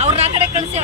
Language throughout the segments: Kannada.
ಅವ್ರನ್ನ ಆ ಕಡೆ ಕಳಿಸಿ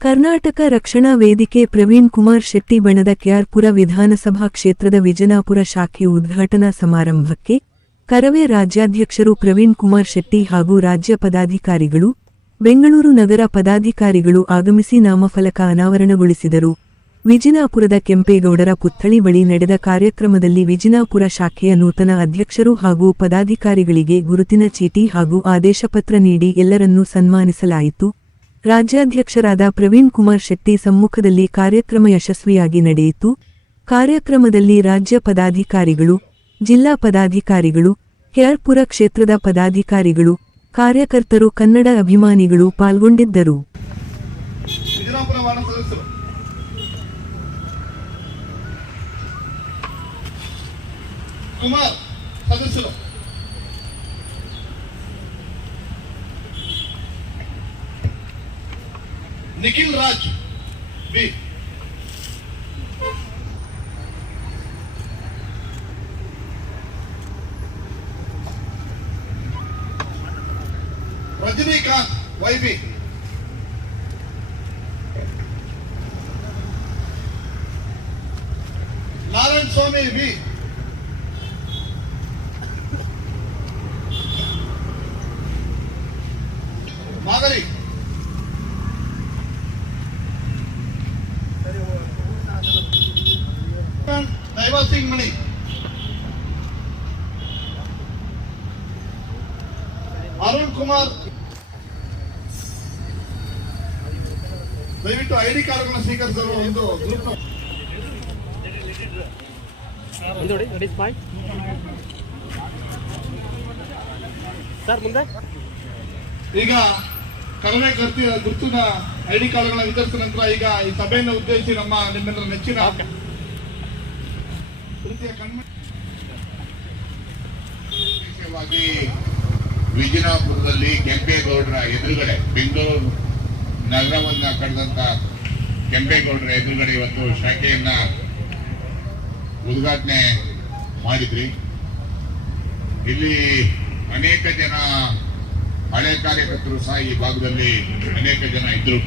ಕರ್ನಾಟಕ ರಕ್ಷಣಾ ವೇದಿಕೆ ಪ್ರವೀಣ್ ಕುಮಾರ್ ಶೆಟ್ಟಿ ಬಣದ ಕೆಆರ್ಪುರ ವಿಧಾನಸಭಾ ಕ್ಷೇತ್ರದ ವಿಜನಾಪುರ ಶಾಖೆ ಉದ್ಘಾಟನಾ ಸಮಾರಂಭಕ್ಕೆ ಕರವೇ ರಾಜ್ಯಾಧ್ಯಕ್ಷರು ಪ್ರವೀಣ್ ಕುಮಾರ್ ಶೆಟ್ಟಿ ಹಾಗೂ ರಾಜ್ಯ ಪದಾಧಿಕಾರಿಗಳು, ಬೆಂಗಳೂರು ನಗರ ಪದಾಧಿಕಾರಿಗಳು ಆಗಮಿಸಿ ನಾಮಫಲಕ ಅನಾವರಣಗೊಳಿಸಿದರು. ವಿಜಿನಾಪುರದ ಕೆಂಪೇಗೌಡರ ಪುತ್ಥಳಿ ಬಳಿ ನಡೆದ ಕಾರ್ಯಕ್ರಮದಲ್ಲಿ ವಿಜಿನಾಪುರ ಶಾಖೆಯ ನೂತನ ಅಧ್ಯಕ್ಷರು ಹಾಗೂ ಪದಾಧಿಕಾರಿಗಳಿಗೆ ಗುರುತಿನ ಚೀಟಿ ಹಾಗೂ ಆದೇಶಪತ್ರ ನೀಡಿ ಎಲ್ಲರನ್ನೂ ಸನ್ಮಾನಿಸಲಾಯಿತು. ರಾಜ್ಯಾಧ್ಯಕ್ಷರಾದ ಪ್ರವೀಣ್ ಕುಮಾರ್ ಶೆಟ್ಟಿ ಸಮ್ಮುಖದಲ್ಲಿ ಕಾರ್ಯಕ್ರಮ ಯಶಸ್ವಿಯಾಗಿ ನಡೆಯಿತು. ಕಾರ್ಯಕ್ರಮದಲ್ಲಿ ರಾಜ್ಯ ಪದಾಧಿಕಾರಿಗಳು, ಜಿಲ್ಲಾ ಪದಾಧಿಕಾರಿಗಳು ಹೇರ್ಪುರ ಕ್ಷೇತ್ರದ ಪದಾಧಿಕಾರಿಗಳು, ಕಾರ್ಯಕರ್ತರು, ಕನ್ನಡ ಅಭಿಮಾನಿಗಳು ಪಾಲ್ಗೊಂಡಿದ್ದರು. ಕುಮಾರ್ ಸದಸ್ಯರು. निखिल राज भी। रजनीकांत वैबी नारायण स्वामी भी। ಅರುಣ್ ಕುಮಾರ್. ದಯವಿಟ್ಟು ಐ ಡಿ ಕಾರ್ಡ್ಗಳನ್ನ ಸ್ವೀಕರಿಸಲು ಒಂದು ಗ್ರೂಪ್ ಸರ್ ಮುಂದೆ. ಈಗ ಕಡಿಮೆ ಗರ್ತಿ ಗುರುತಿನ ಐ ಡಿ ಕಾರ್ಡ್ಗಳನ್ನ ವಿತರಿಸಿದ ನಂತರ ಈಗ ಈ ಸಭೆಯನ್ನು ಉದ್ದೇಶಿಸಿ ನಮ್ಮ ನಿಮ್ಮೆಲ್ಲರ ನೆಚ್ಚಿನ ಪ್ರೀತಿಯ ಕಣ್ಮ ವಿಜಯಪುರದಲ್ಲಿ ಕೆಂಪೇಗೌಡರ ಎದುರುಗಡೆ, ಬೆಂಗಳೂರು ನಗರವನ್ನ ಕಳೆದಂತ ಕೆಂಪೇಗೌಡರ ಎದುರುಗಡೆ ಇವತ್ತು ಶಾಖೆಯನ್ನ ಉದ್ಘಾಟನೆ ಮಾಡಿದ್ರಿ. ಇಲ್ಲಿ ಅನೇಕ ಜನ ಹಳೆ ಕಾರ್ಯಕರ್ತರು ಸಹ ಈ ಭಾಗದಲ್ಲಿ ಅನೇಕ ಜನ ಇದ್ರು.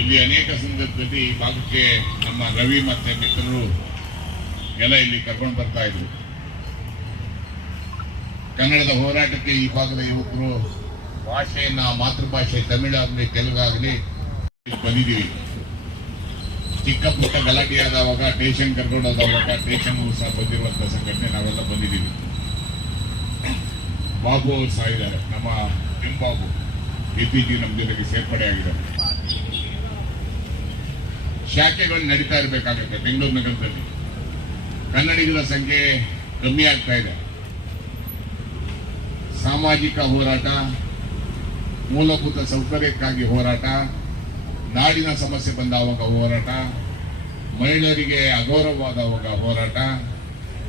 ಇಲ್ಲಿ ಅನೇಕ ಸಂದರ್ಭದಲ್ಲಿ ಈ ಭಾಗಕ್ಕೆ ನಮ್ಮ ರವಿ ಮತ್ತೆ ಮಿತ್ರರು ಎಲ್ಲ ಇಲ್ಲಿ ಕರ್ಕೊಂಡು ಬರ್ತಾ ಇದ್ರು. ಕನ್ನಡದ ಹೋರಾಟಕ್ಕೆ ಈ ಭಾಗದ ಯುವಕರು ಭಾಷೆಯನ್ನ, ಮಾತೃಭಾಷೆ ತಮಿಳಾಗಲಿ, ತೆಲುಗಾಗಲಿ ಬಂದಿದ್ದೀವಿ. ಚಿಕ್ಕ ಪುಟ್ಟ ಗಲಾಟೆ ಆದವಾಗ ಟೇಷನ್ ಕರ್ಕೊಂಡು ಹೋದವಾಗ ಟೇಷನ್ ಸಹ ಬಂದಿರುವಂತ ಸಂಘಟನೆ ನಾವೆಲ್ಲ ಬಂದಿದ್ದೀವಿ. ಬಾಬು ಅವರು ಸಹ ಇದ್ದಾರೆ. ನಮ್ಮ ಎಂ ಬಾಬು ಇತ್ತೀಚೆಗೆ ನಮ್ಮ ಜೊತೆಗೆ ಸೇರ್ಪಡೆ ಆಗಿದ್ದಾರೆ. ಶಾಖೆಗಳು ನಡೀತಾ ಇರಬೇಕಾಗುತ್ತೆ, ಬೆಂಗಳೂರು ನಗರದಲ್ಲಿ. ಕನ್ನಡಿಗರ ಸಂಖ್ಯೆ ಕಮ್ಮಿ ಆಗ್ತಾ ಇದೆ. ಸಾಮಾಜಿಕ ಹೋರಾಟ, ಮೂಲಭೂತ ಸೌಕರ್ಯಕ್ಕಾಗಿ ಹೋರಾಟ, ನಾಡಿನ ಸಮಸ್ಯೆ ಬಂದಾವಾಗ ಹೋರಾಟ, ಮಹಿಳೆಯರಿಗೆ ಅಗೌರವವಾದವಾಗ ಹೋರಾಟ,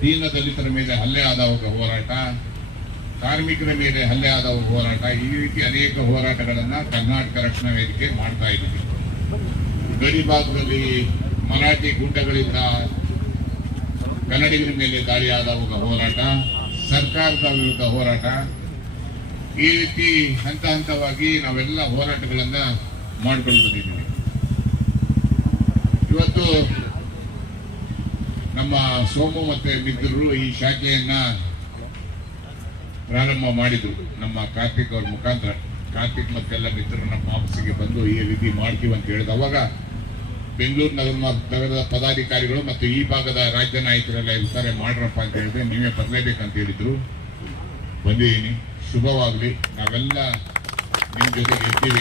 ದೀನ ದಲಿತರ ಮೇಲೆ ಹಲ್ಲೆ ಆದವಾಗ ಹೋರಾಟ, ಕಾರ್ಮಿಕರ ಮೇಲೆ ಹಲ್ಲೆ ಆದವಾಗ ಹೋರಾಟ, ಈ ರೀತಿ ಅನೇಕ ಹೋರಾಟಗಳನ್ನು ಕರ್ನಾಟಕ ರಕ್ಷಣಾ ವೇದಿಕೆ ಮಾಡ್ತಾ ಇದ್ದೀವಿ. ಗಡಿ ಭಾಗದಲ್ಲಿ ಮರಾಠಿ ಗುಂಡಗಳಿಂದ ಕನ್ನಡಿಗರ ಮೇಲೆ ದಾಳಿ ಹೋರಾಟ, ಸರ್ಕಾರದ ವಿರುದ್ಧ ಹೋರಾಟ ಈ ರೀತಿ ಹಂತ ಹಂತವಾಗಿ ನಾವೆಲ್ಲ ಹೋರಾಟಗಳನ್ನ ಮಾಡ್ಕೊಂಡು ಬಂದಿದ್ದೀವಿ ಇವತ್ತು ನಮ್ಮ ಸೋಮು ಮತ್ತೆ ಮಿತ್ರರು ಈ ಶಾಖೆಯನ್ನ ಪ್ರಾರಂಭ ಮಾಡಿದ್ರು. ನಮ್ಮ ಕಾರ್ತಿಕ್ ಅವ್ರ ಮುಖಾಂತರ. ಕಾರ್ತಿಕ್ ಮತ್ತೆಲ್ಲ ಮಿತ್ರರು ನಮ್ಮ ಆಫೀಸಿಗೆ ಬಂದು ಈ ರೀತಿ ಮಾಡ್ತೀವಿ ಅಂತ ಹೇಳಿದ ಅವಾಗ ಬೆಂಗಳೂರು ನಗರ ನಗರದ ಪದಾಧಿಕಾರಿಗಳು ಮತ್ತು ಈ ಭಾಗದ ರಾಜ್ಯ ನಾಯಕರೆಲ್ಲ ಇರ್ತಾರೆ, ಮಾಡ್ರಪ್ಪ ಅಂತ ಹೇಳಿದ್ರೆ ನೀವೇ ಬರಲೇಬೇಕಂತ ಹೇಳಿದ್ರು. ಬಂದಿದ್ದೀನಿ. ಶುಭವಾಗ್ಲಿ. ನಾವೆಲ್ಲ ನಿಮ್ಮ ಜೊತೆಗೆ ಇರ್ತೀವಿ.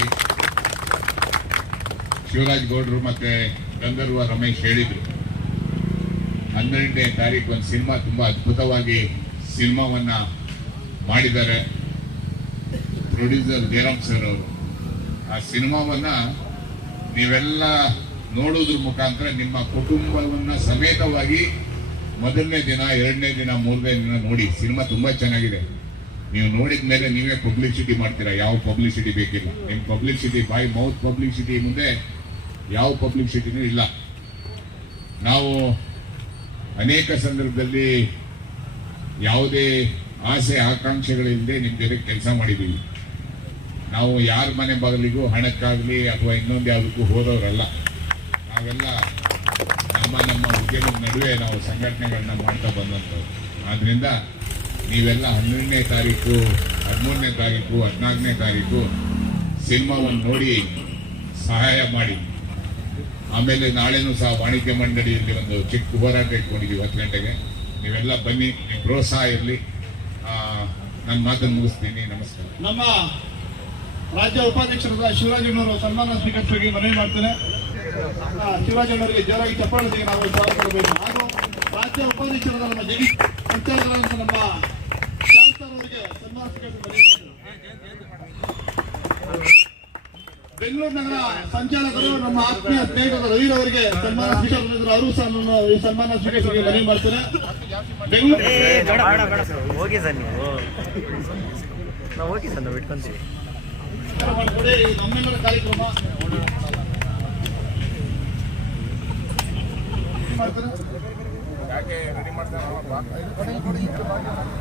ಶಿವರಾಜ್ ಗೌಡ್ರು ಮತ್ತೆ ಗಂಧರ್ವ ರಮೇಶ್ ಹೇಳಿದ್ರು. ಹನ್ನೆರಡನೇ ತಾರೀಕು ಒಂದು ಸಿನಿಮಾ ತುಂಬಾ ಅದ್ಭುತವಾಗಿ ಸಿನಿಮಾವನ್ನ ಮಾಡಿದ್ದಾರೆ. ಪ್ರೊಡ್ಯೂಸರ್ ಜಯರಾಮ್ ಸರ್ ಅವರು. ಆ ಸಿನಿಮಾವನ್ನ ನೀವೆಲ್ಲ ನೋಡೋದ್ರ ಮುಖಾಂತರ ನಿಮ್ಮ ಕುಟುಂಬವನ್ನ ಸಮೇತವಾಗಿ ಮೊದಲನೇ ದಿನ, ಎರಡನೇ ದಿನ, ಮೂರನೇ ದಿನ ನೋಡಿ. ಸಿನಿಮಾ ತುಂಬಾ ಚೆನ್ನಾಗಿದೆ. ನೀವು ನೋಡಿದ ಮೇಲೆ ನೀವೇ ಪಬ್ಲಿಸಿಟಿ ಮಾಡ್ತೀರಾ? ಯಾವ ಪಬ್ಲಿಸಿಟಿ ಬೇಕಿಲ್ಲ. ನಿಮ್ ಪಬ್ಲಿಸಿಟಿ ಬೈ ಮೌತ್ ಪಬ್ಲಿಸಿಟಿ ಮುಂದೆ ಯಾವ ಪಬ್ಲಿಸಿಟಿನೂ ಇಲ್ಲ. ನಾವು ಅನೇಕ ಸಂದರ್ಭದಲ್ಲಿ ಯಾವುದೇ ಆಸೆ ಆಕಾಂಕ್ಷೆಗಳಿಲ್ಲದೆ ನಿಮ್ ಜೊತೆ ಕೆಲಸ ಮಾಡಿದ್ದೀವಿ ನಾವು ಯಾರ ಮನೆ ಬಾಗಿಲಿಗೂ ಹಣಕ್ಕಾಗ್ಲಿ ಅಥವಾ ಇನ್ನೊಂದು ಯಾವುದಕ್ಕೂ ಹೋದವರಲ್ಲ. ನಾವೆಲ್ಲ ನಮ್ಮ ನಮ್ಮ ಉದ್ಯಮದ ನಡುವೆ ನಾವು ಸಂಘಟನೆಗಳನ್ನ ಮಾಡ್ತಾ ಬಂದಂಥವ್ರು. ಆದ್ರಿಂದ ನೀವೆಲ್ಲ ಹನ್ನೆರಡನೇ ತಾರೀಕು, ಹದಿಮೂರನೇ ತಾರೀಕು, ಹದಿನಾಲ್ಕನೇ ತಾರೀಕು ಸಿನಿಮಾವನ್ನು ನೋಡಿ ಸಹಾಯ ಮಾಡಿ. ಆಮೇಲೆ ನಾಳೆನೂ ಸಹ ವಾಣಿಜ್ಯ ಮಂಡಳಿಯಲ್ಲಿ ಒಂದು ಚಿಕ್ಕ ಹೋರಾಟ ಇಟ್ಕೊಂಡಿದ್ದೀವಿ ಹತ್ತು ಗಂಟೆಗೆ. ನೀವೆಲ್ಲ ಬನ್ನಿ ನಿಮ್ಮ ಪ್ರೋತ್ಸಾಹ ಇರಲಿ. ನನ್ನ ಮಾತನ್ನು ಮುಗಿಸ್ತೀನಿ. ನಮಸ್ಕಾರ. ನಮ್ಮ ರಾಜ್ಯ ಉಪಾಧ್ಯಕ್ಷರಾದ ಶಿವರಾಜಣ್ಣವರು ಸನ್ಮಾನ ಸ್ವೀಕರಿಸಿ ಮನವಿ ಮಾಡ್ತೇನೆ. ಶಿವರಾಜಣ್ಣವರಿಗೆ ಜೋರಾಗಿ ಚಪ್ಪಾಳೊಂದಿಗೆ ನಾವು ಸ್ವಾಗತ ಹಾಗೂ ರಾಜ್ಯ ಉಪಾಧ್ಯಕ್ಷರಾದ ನಮ್ಮ ಜಗೀಶ್ ಸಂಚಾಲಕರಾದ ನಮ್ಮ ಶಾಸಕರ್ ಅವರಿಗೆ ಸನ್ಮಾನ ಸ್ವೀಕರಿಸಿ ಮನವಿ ಮಾಡ್ತೇನೆ ಬೆಂಗಳೂರು ನಗರ ಸಂಚಾಲಕರು ನಮ್ಮ ಆತ್ಮೀಯ ಸ್ನೇಹಿತರು ರವೀರ್ ಅವರಿಗೆ ಸನ್ಮಾನ ಸ್ವೀಕರಿಸಿದ್ರು. ಅವರು ಸಹ ನನ್ನ ಈ ಸನ್ಮಾನ ಸ್ವೀಕರಿಸುವಾಗಿ ಮನವಿ ಮಾಡ್ತಾರೆ ಬೆಂಗಳೂರು ಹೋಗಿ ಸರ್ ನೀವು. ನಾವು ಹೋಗಿ ಸರ್ ನಾವು ಇಟ್ಕೊಂತೀವಿ. ನಮ್ಮೆಲ್ಲರ ಕಾರ್ಯಕ್ರಮ.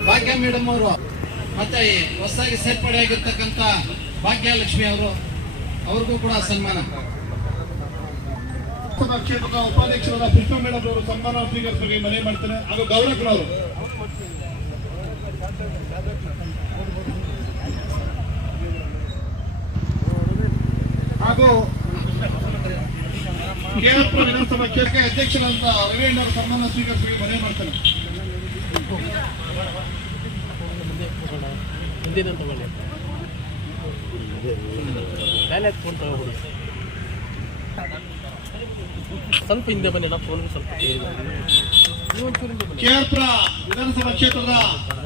ಭಾಗ್ಯ ಮೇಡಮ್ ಅವರು ಮತ್ತೆ ಹೊಸದಾಗಿ ಸೇರ್ಪಡೆಯಾಗಿರ್ತಕ್ಕಂಥ ಭಾಗ್ಯಲಕ್ಷ್ಮಿ ಅವರು ಅವ್ರಿಗೂ ಕೂಡ ಸನ್ಮಾನ. ಲೋಕಸಭಾ ಕ್ಷೇತ್ರದ ಉಪಾಧ್ಯಕ್ಷರಾದ ಕೃಷ್ಣ ಮೇಡಮ್ ಅವರು ಸನ್ಮಾನ ಸ್ವೀಕರಿಸಿ ಮನೆ ಮಾಡ್ತಾರೆ ಹಾಗೂ ಗೌರವರು ಹಾಗೂ ಕೇರಳ ವಿಧಾನಸಭಾ ಕ್ಷೇತ್ರಕ್ಕೆ ಅಧ್ಯಕ್ಷರಾದ ರವೀಂದ್ರ ಅವರು ಸನ್ಮಾನ ಸ್ವೀಕರಿಸಿ ಮನೆ ಮಾಡ್ತಾರೆ ಹಿಂದಿನ ತಗೊಳ್ಳಿ ಮೇಲೆ ಫೋನ್ ತಗೋಬಿಡಿ. ಸ್ವಲ್ಪ ಹಿಂದೆ ಬನ್ನಿ, ನಾ ಫೋನ್ ಸ್ವಲ್ಪ ಹಿಂದೆ ವಿಧಾನಸಭಾ ಕ್ಷೇತ್ರದ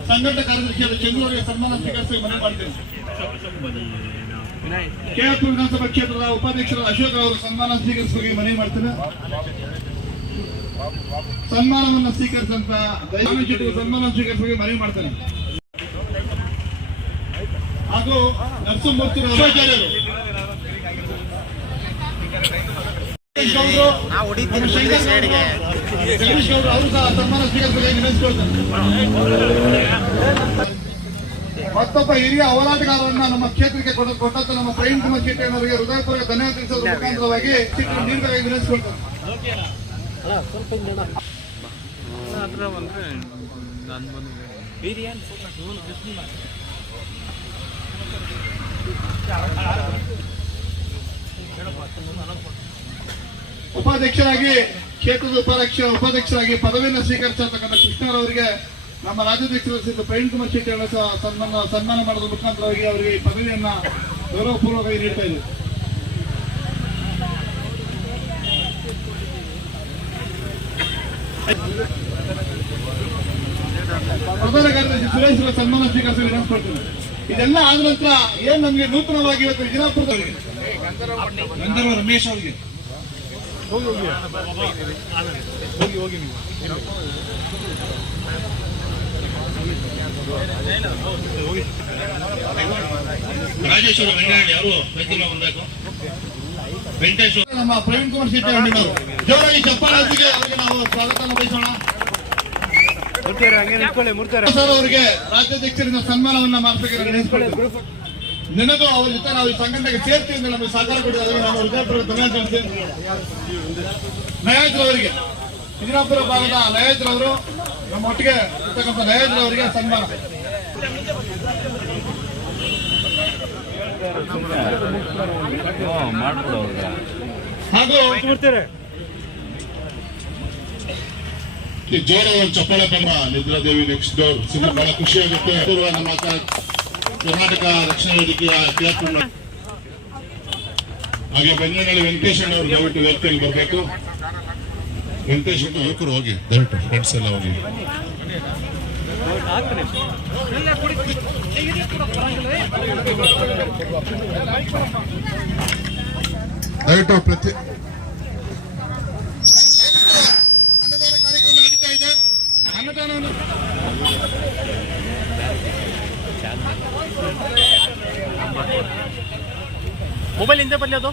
ಸಂಘಟಕ ಕಾರ್ಯದರ್ಶಿಯಾದ ಚಂದ್ರವರಿಗೆ ಸನ್ಮಾನ ಸ್ವೀಕರಿಸಿ ಮನವಿ ಮಾಡ್ತೇನೆ. ಕೇರಳ ವಿಧಾನಸಭಾ ಕ್ಷೇತ್ರದ ಉಪಾಧ್ಯಕ್ಷರ ಅಶೋಕ್ ಅವರು ಸನ್ಮಾನ ಸ್ವೀಕರಿಸಿ ಮನವಿ ಮಾಡ್ತೇನೆ. ಸನ್ಮಾನವನ್ನು ಸ್ವೀಕರಿಸಿದಂತ ಜೊತೆಗೆ ಸನ್ಮಾನ ಸ್ವೀಕರಿಸುವಾಗಿ ಮನವಿ ಮಾಡ್ತೇನೆ. ಹಾಗೂ ನರಸಿಂಹಮೂರ್ತಿ ಶಿವಾಚಾರ್ಯರು ಜಗದೀಶ್ ಗೌಡ್ರು, ನಾವು ಸೈಡ್ಗೆ. ಮತ್ತೊಬ್ಬ ಹಿರಿಯ ಹೋರಾಟಗಾರರನ್ನ ನಮ್ಮ ಕ್ಷೇತ್ರಕ್ಕೆ ಕೊಟ್ಟಂತ ನಮ್ಮ ಪ್ರವೀಣ್ ಕುಮಾರ್ ಶೆಟ್ಟಿ ಅವರಿಗೆ ಹೃದಯಪೂರ್ವಕ ಧನ್ಯವಾದ ತಿಳಿಸೋದ್ರ ಮುಖಾಂತರವಾಗಿ ವಿನಂತಿಸ್ಕೊಳ್ತೇನೆ ಅಣ್ಣ ಸ್ವಲ್ಪ ಹಿಂದೆ ಅಣ್ಣ ಬಿರಿಯಾನಿ ಉಪಾಧ್ಯಕ್ಷರಾಗಿ, ಕ್ಷೇತ್ರದ ಉಪಾಧ್ಯಕ್ಷ, ಉಪಾಧ್ಯಕ್ಷರಾಗಿ ಪದವಿಯನ್ನು ಸ್ವೀಕರಿಸಿರ್ತಕ್ಕಂಥ ಕೃಷ್ಣರವರಿಗೆ ನಮ್ಮ ರಾಜ್ಯಾಧ್ಯಕ್ಷರಾದ ಪ್ರವೀಣ್ ಕುಮಾರ್ ಶೆಟ್ಟಿ ಅವರ ಸನ್ಮಾನ ಸನ್ಮಾನ ಮಾಡಿದ ಮುಖಾಂತರವಾಗಿ ಅವರಿಗೆ ಈ ಪದವಿಯನ್ನ ಗೌರವಪೂರ್ವಕವಾಗಿ ನೀಡ್ತಾ ಇದ್ದೀವಿ ಪ್ರಧಾನ ಕಾರ್ಯದರ್ಶಿ ಸುರೇಶ್ ಅವರ ಸನ್ಮಾನ ಸ್ವೀಕರಿಸಲು ವಿನಂತಿಸ್ಕೊಳ್ತೇನೆ ಇದೆಲ್ಲ ಆದ ನಂತರ ಏನ್ ನಮಗೆ ನೂತನವಾಗಿ ಇವತ್ತು ವಿಜಯಪುರದಲ್ಲಿ ಗಂಧರ್ವ ರಮೇಶ್ ಅವರಿಗೆ. ರಾಜೇಶ್ವರ ಹೋಗಿ. ಅವರು ಹೋಗಿ ಬಂದಾಗ ವೆಂಕಟೇಶ್ವರ. ನಮ್ಮ ಪ್ರವೀಣ್ ಕುಮಾರ್ ಶೆಟ್ಟಿ ಅವರು ಜೋರಾಗಿ ಚಪ್ಪಾಳೊಂದಿಗೆ ಅವರಿಗೆ ನಾವು ಸ್ವಾಗತ ಬಯಸೋಣ ಸರ್ ಅವರಿಗೆ ರಾಜ್ಯಾಧ್ಯಕ್ಷರಿಂದ ಸನ್ಮಾನವನ್ನ ನೆನೆಸ್ಕೊಳ್ಳಿ ನೆನೆದು ಅವ್ರ ಜೊತೆ ನಾವು ಈ ಸಂಘಟನೆಗೆ ಸೇರ್ತೀವಿ ಅಂತ ನಮಗೆ ಸಹಕಾರ ಕೊಟ್ಟಿದ್ದಾರೆ. ನಾವು ವಿಜಯಪುರ ಧನ್ಯವಾದ ಅವರಿಗೆ ಸಿದ್ದರಾಪುರ ಭಾಗದ ಅವರು, ನಮ್ಮ ಒಟ್ಟಿಗೆ ಇರ್ತಕ್ಕಂಥ ಅವರಿಗೆ ಸನ್ಮಾನ. ಹಾಗೂ ಜೋರ ಚಪ್ಪಾಳೆ ಬೆಮ್ಮ ನಿದ್ರಾದೇವಿ ನೆಕ್ಸ್ಟ್ ಡೋರ್ ಸಿನಿಮಾ ಬಹಳ ಖುಷಿ ಆಗುತ್ತೆ. ಪೂರ್ವ ನಮ್ಮ ಕರ್ನಾಟಕ ರಕ್ಷಣಾ ವೇದಿಕೆಯ ಕ್ರಿಯಾತ್ಮಕ ಹಾಗೆ ಬೆಂಗಳೂರಿನಲ್ಲಿ ವೆಂಕಟೇಶ್ ಅಣ್ಣ ಅವರು ದಯವಿಟ್ಟು ವ್ಯಕ್ತಿಯಲ್ಲಿ ಬರಬೇಕು. ವೆಂಕಟೇಶ್ ಯುವಕರು ಹೋಗಿ ದಯವಿಟ್ಟು ಫ್ರೆಂಡ್ಸ್ ಎಲ್ಲ ಹೋಗಿ. ದಯವಿಟ್ಟು ಪ್ರತಿ ಅನ್ನದಾನ ಕಾರ್ಯಕ್ರಮ ನಡೀತಾ ಇದೆ ಅನ್ನದಾನವನ್ನು ಮೊಬೈಲ್ ಹಿಂದೆ ಬರಲಿ ಅದು?